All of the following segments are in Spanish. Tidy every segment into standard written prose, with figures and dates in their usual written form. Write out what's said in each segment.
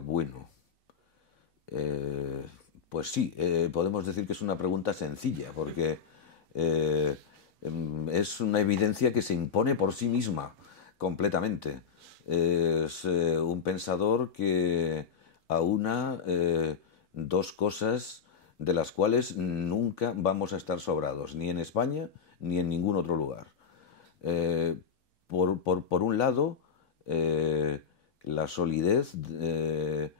bueno? Pues sí, podemos decir que es una pregunta sencilla, porque eh, es una evidencia que se impone por sí misma, completamente. Es un pensador que aúna dos cosas de las cuales nunca vamos a estar sobrados, ni en España ni en ningún otro lugar. Eh, por un lado, eh, la solidez de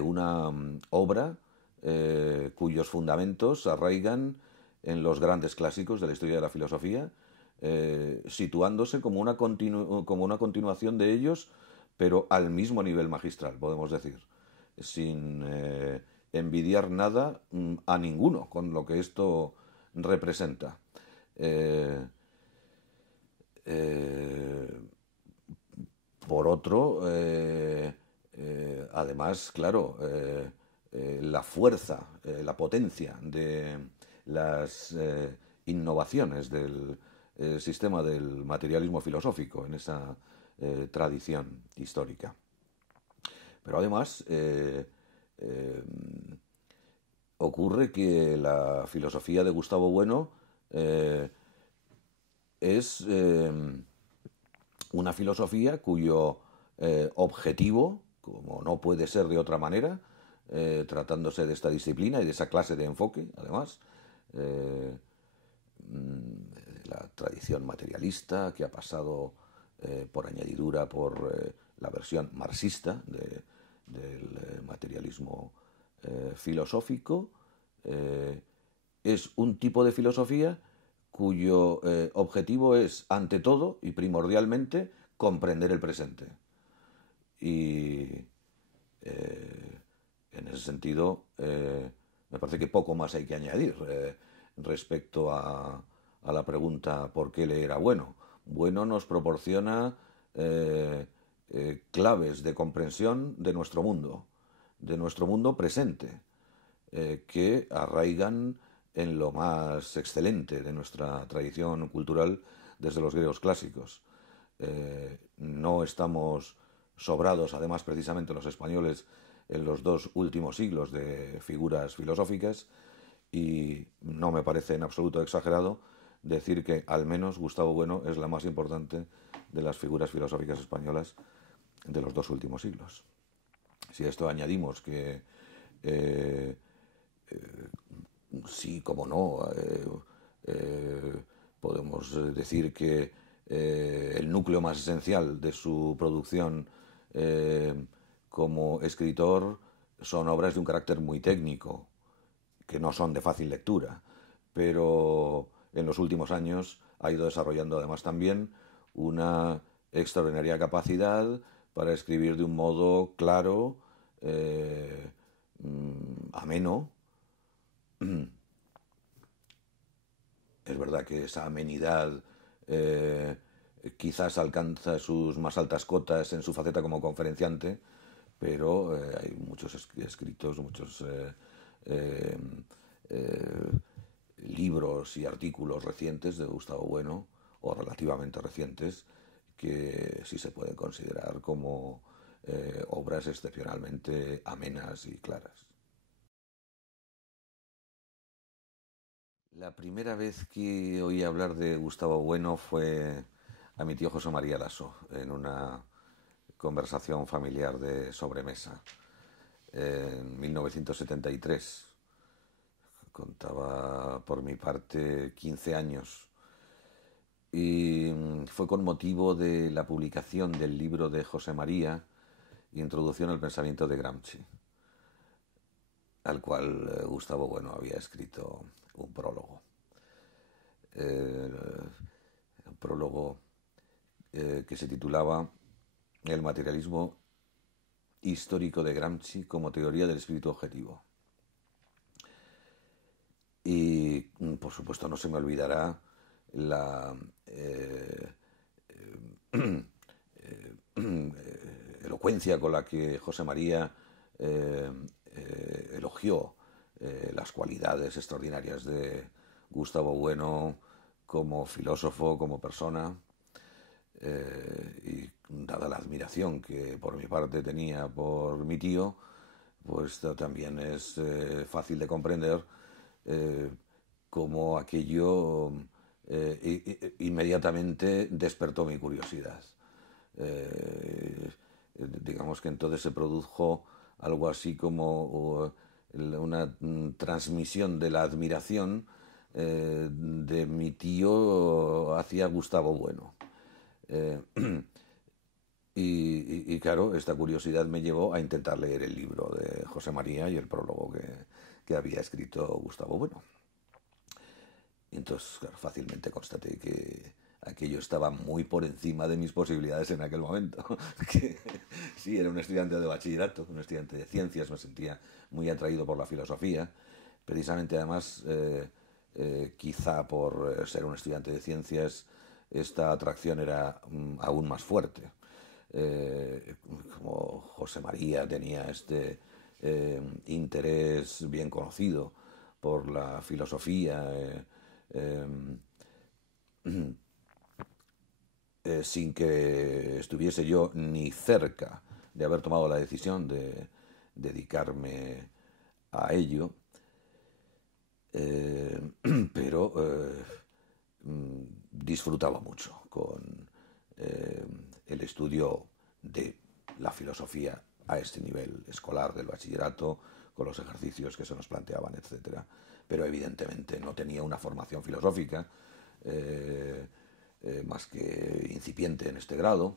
una obra cuyos fundamentos arraigan en los grandes clásicos de la historia de la filosofía, situándose como una continuación de ellos, pero al mismo nivel magistral, podemos decir, sin envidiar nada a ninguno con lo que esto representa. Eh, eh, por otro, además, claro, la fuerza, la potencia de las innovaciones del sistema del materialismo filosófico en esa tradición histórica. Pero además, ocurre que la filosofía de Gustavo Bueno es una filosofía cuyo objetivo, como no puede ser de otra manera, tratándose de esta disciplina y de esa clase de enfoque, además, eh, la tradición materialista que ha pasado por añadidura por la versión marxista del materialismo filosófico, eh, es un tipo de filosofía cuyo objetivo es, ante todo y primordialmente, comprender el presente. Y en ese sentido, me parece que poco más hay que añadir respecto a la pregunta ¿por qué leer a Bueno? Bueno nos proporciona claves de comprensión de nuestro mundo presente, que arraigan en lo más excelente de nuestra tradición cultural desde los griegos clásicos. No estamos sobrados, además, precisamente los españoles, en los dos últimos siglos de figuras filosóficas, y no me parece en absoluto exagerado decir que al menos Gustavo Bueno es la más importante de las figuras filosóficas españolas de los dos últimos siglos. Si a esto añadimos que sí, como no, podemos decir que el núcleo más esencial de su producción eh, como escritor son obras de un carácter muy técnico, que no son de fácil lectura, pero en los últimos años ha ido desarrollando además también una extraordinaria capacidad para escribir de un modo claro, ameno. Es verdad que esa amenidad eh, quizás alcanza sus más altas cotas en su faceta como conferenciante, pero hay muchos escritos, muchos eh, eh, libros y artículos recientes de Gustavo Bueno, o relativamente recientes, que sí se pueden considerar como obras excepcionalmente amenas y claras. La primera vez que oí hablar de Gustavo Bueno fue a mi tío José María Lasso, en una conversación familiar de sobremesa, en 1973. Contaba por mi parte 15 años. Y fue con motivo de la publicación del libro de José María, Introducción al pensamiento de Gramsci, al cual Gustavo Bueno había escrito un prólogo. Eh, un prólogo que se titulaba El materialismo histórico de Gramsci como teoría del espíritu objetivo. Y por supuesto no se me olvidará la elocuencia con la que José María elogió las cualidades extraordinarias de Gustavo Bueno como filósofo, como persona, dada la admiración que por mi parte tenía por mi tío, pues también es fácil de comprender eh, cómo aquello inmediatamente despertó mi curiosidad. Eh, digamos que entonces se produjo algo así como una transmisión de la admiración de mi tío hacia Gustavo Bueno. Eh, y claro, esta curiosidad me llevó a intentar leer el libro de José María y el prólogo que había escrito Gustavo Bueno. Y entonces, claro, fácilmente constaté que aquello estaba muy por encima de mis posibilidades en aquel momento. Que sí, era un estudiante de bachillerato, un estudiante de ciencias, me sentía muy atraído por la filosofía. Precisamente, además, quizá por ser un estudiante de ciencias, esta atracción era aún más fuerte. Como José María tenía este interés bien conocido por la filosofía, eh, sin que estuviese yo ni cerca de haber tomado la decisión de dedicarme a ello, eh, pero disfrutaba mucho con el estudio de la filosofía a este nivel escolar del bachillerato, con los ejercicios que se nos planteaban, etcétera. Pero evidentemente no tenía una formación filosófica eh, más que incipiente en este grado.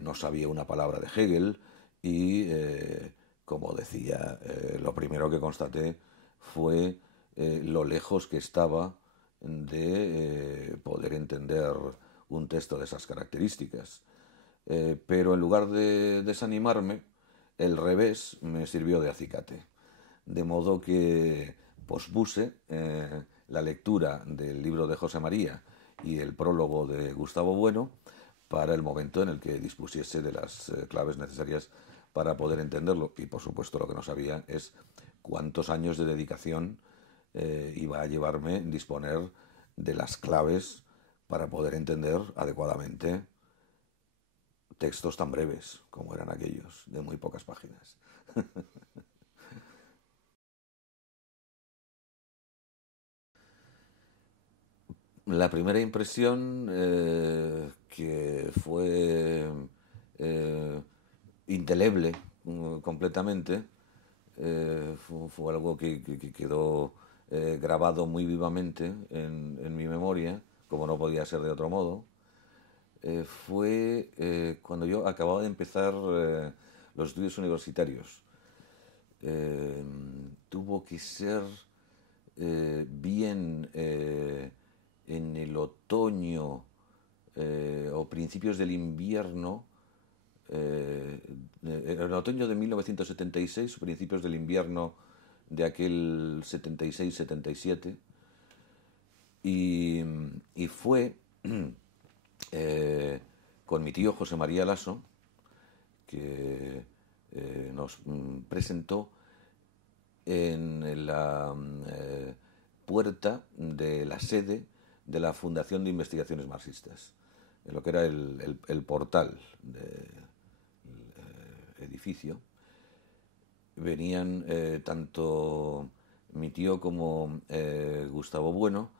No sabía una palabra de Hegel y, como decía, lo primero que constaté fue lo lejos que estaba de poder entender un texto de esas características. Pero en lugar de desanimarme, el revés me sirvió de acicate. De modo que pospuse la lectura del libro de José María y el prólogo de Gustavo Bueno para el momento en el que dispusiese de las claves necesarias para poder entenderlo. Y por supuesto lo que no sabía es cuántos años de dedicación iba a llevarme disponer de las claves para poder entender adecuadamente textos tan breves como eran aquellos, de muy pocas páginas. La primera impresión que fue eh, indeleble completamente fue algo que quedó grabado muy vivamente en mi memoria, como no podía ser de otro modo. Fue cuando yo acababa de empezar los estudios universitarios. Eh, Tuvo que ser bien en el otoño o principios del invierno, en el otoño de 1976 o principios del invierno de aquel 76-77, y, y fue con mi tío José María Lasso, que nos presentó en la puerta de la sede de la Fundación de Investigaciones Marxistas, en lo que era el portal del edificio. Venían tanto mi tío como Gustavo Bueno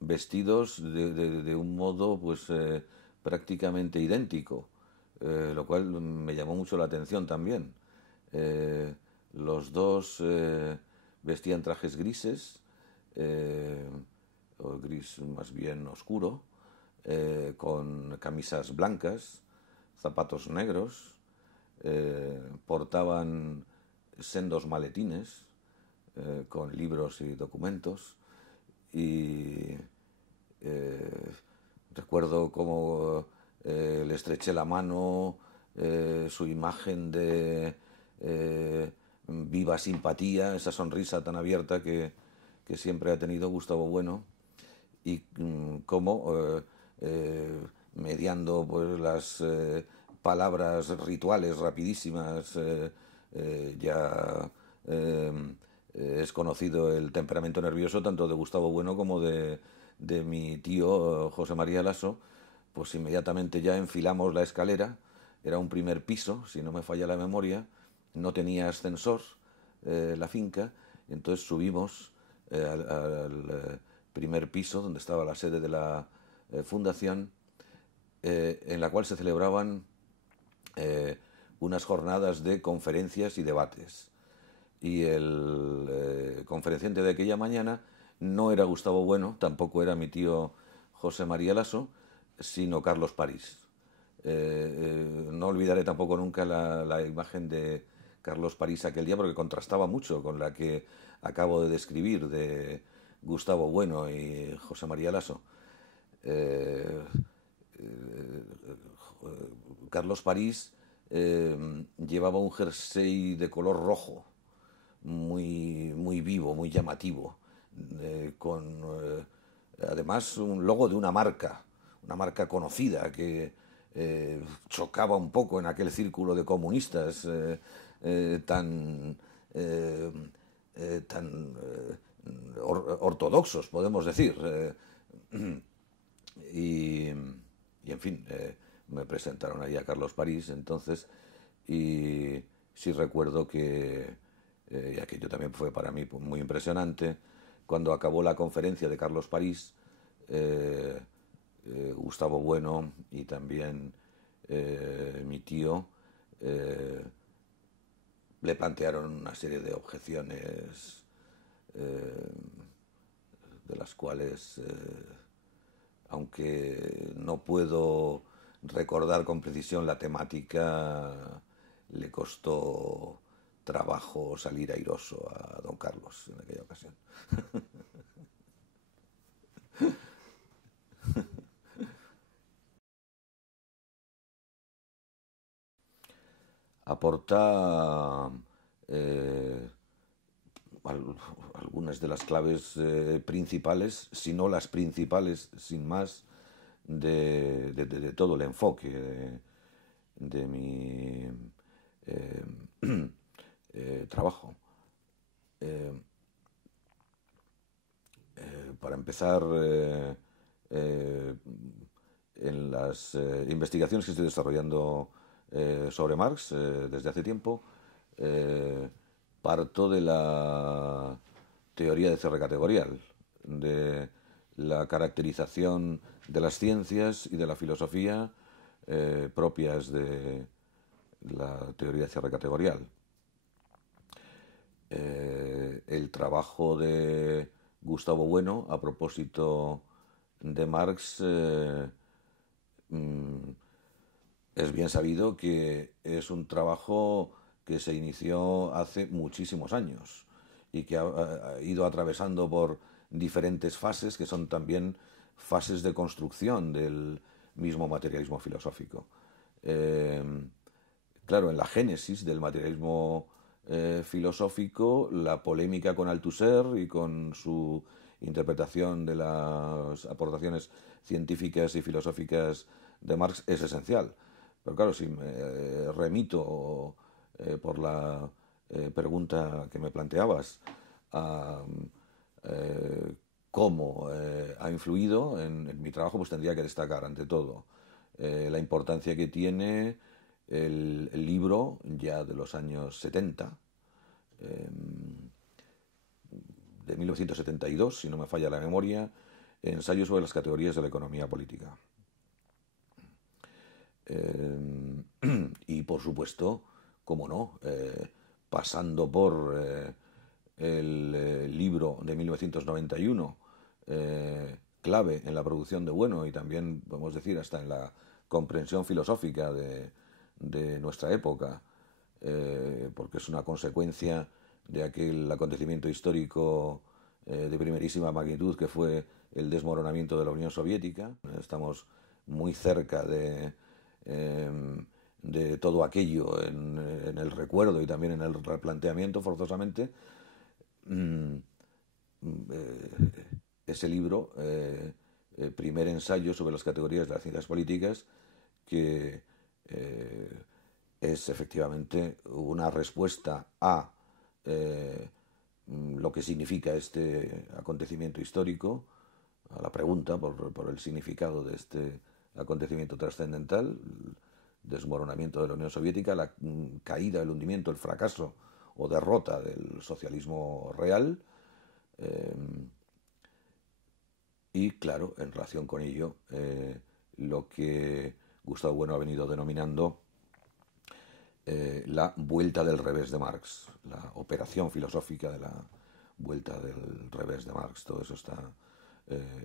vestidos de un modo pues prácticamente idéntico, lo cual me llamó mucho la atención también. Eh, los dos vestían trajes grises, eh, o gris más bien oscuro, con camisas blancas, zapatos negros, portaban sendos maletines con libros y documentos, y eh, recuerdo cómo le estreché la mano, su imagen de viva simpatía, esa sonrisa tan abierta que siempre ha tenido Gustavo Bueno, y cómo mediando pues las palabras rituales rapidísimas ya eh, es conocido el temperamento nervioso tanto de Gustavo Bueno como de mi tío José María Lasso. Pues inmediatamente ya enfilamos la escalera era un primer piso, si no me falla la memoria, no tenía ascensor la finca, y entonces subimos al primer piso donde estaba la sede de la fundación, en la cual se celebraban unas jornadas de conferencias y debates. Y el conferenciante de aquella mañana no era Gustavo Bueno, tampoco era mi tío José María Lasso, sino Carlos París. No olvidaré tampoco nunca la imagen de Carlos París aquel día, porque contrastaba mucho con la que acabo de describir de Gustavo Bueno y José María Lasso. Eh, eh, Carlos París llevaba un jersey de color rojo, muy vivo, muy llamativo, con además un logo de una marca conocida que chocaba un poco en aquel círculo de comunistas tan ortodoxos, podemos decir. Y, y, en fin, me presentaron ahí a Carlos París entonces, y sí recuerdo que, y aquello también fue para mí muy impresionante, cuando acabó la conferencia de Carlos París, eh, Gustavo Bueno y también mi tío eh, le plantearon una serie de objeciones eh, de las cuales, aunque no puedo recordar con precisión la temática, le costó trabajo salir airoso a don Carlos en aquella ocasión. Aporta eh, al- algunas de las claves principales, si no las principales, sin más, de todo el enfoque de mi eh, trabajo. Eh, para empezar, eh, en las investigaciones que estoy desarrollando sobre Marx desde hace tiempo, eh, parto de la teoría de cierre categorial, de la caracterización de las ciencias y de la filosofía propias de la teoría de cierre categorial. El trabajo de Gustavo Bueno a propósito de Marx mm, es bien sabido que es un trabajo que se inició hace muchísimos años y que ha ido atravesando por diferentes fases que son también fases de construcción del mismo materialismo filosófico. Eh, claro, en la génesis del materialismo filosófico, la polémica con Althusser y con su interpretación de las aportaciones científicas y filosóficas de Marx es esencial. Pero claro, si me remito por la pregunta que me planteabas a cómo ha influido en mi trabajo, pues tendría que destacar ante todo la importancia que tiene el libro ya de los años 70, eh, de 1972, si no me falla la memoria, Ensayo sobre las categorías de la economía política. Y por supuesto, como no, pasando por el libro de 1991, clave en la producción de Bueno y también, podemos decir, hasta en la comprensión filosófica de nuestra época, porque es una consecuencia de aquel acontecimiento histórico de primerísima magnitud que fue el desmoronamiento de la Unión Soviética. Estamos muy cerca eh, de todo aquello en el recuerdo y también en el replanteamiento, forzosamente. Mm, Ese libro, primer ensayo sobre las categorías de las ciencias políticas, que es efectivamente una respuesta a lo que significa este acontecimiento histórico, a la pregunta por el significado de este acontecimiento trascendental, desmoronamiento de la Unión Soviética, la caída, el hundimiento, el fracaso o derrota del socialismo real. Y claro, en relación con ello, lo que Gustavo Bueno ha venido denominando la vuelta del revés de Marx, la operación filosófica de la vuelta del revés de Marx. Todo eso está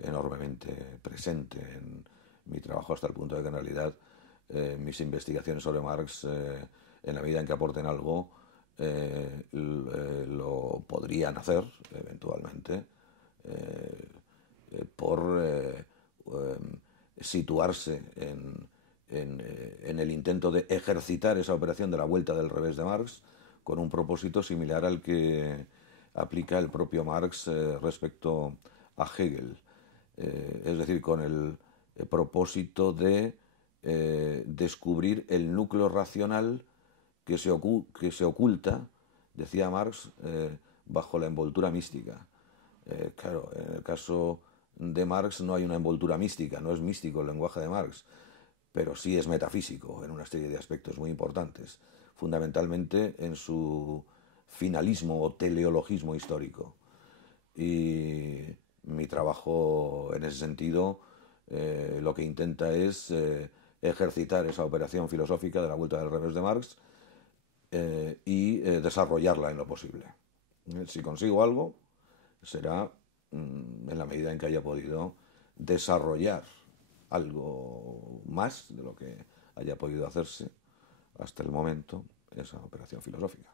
enormemente presente en mi trabajo, hasta el punto de que en realidad mis investigaciones sobre Marx, en la medida en que aporten algo, lo podrían hacer eventualmente por situarse en el intento de ejercitar esa operación de la vuelta del revés de Marx con un propósito similar al que aplica el propio Marx respecto a Hegel. Es decir, con el propósito de descubrir el núcleo racional que se oculta, decía Marx, bajo la envoltura mística. Claro, en el caso de Marx no hay una envoltura mística, no es místico el lenguaje de Marx, pero sí es metafísico en una serie de aspectos muy importantes, fundamentalmente en su finalismo o teleologismo histórico. Y mi trabajo en ese sentido lo que intenta es ejercitar esa operación filosófica de la vuelta del revés de Marx y desarrollarla en lo posible. Si consigo algo, será en la medida en que haya podido desarrollar algo más de lo que haya podido hacerse hasta el momento esa operación filosófica.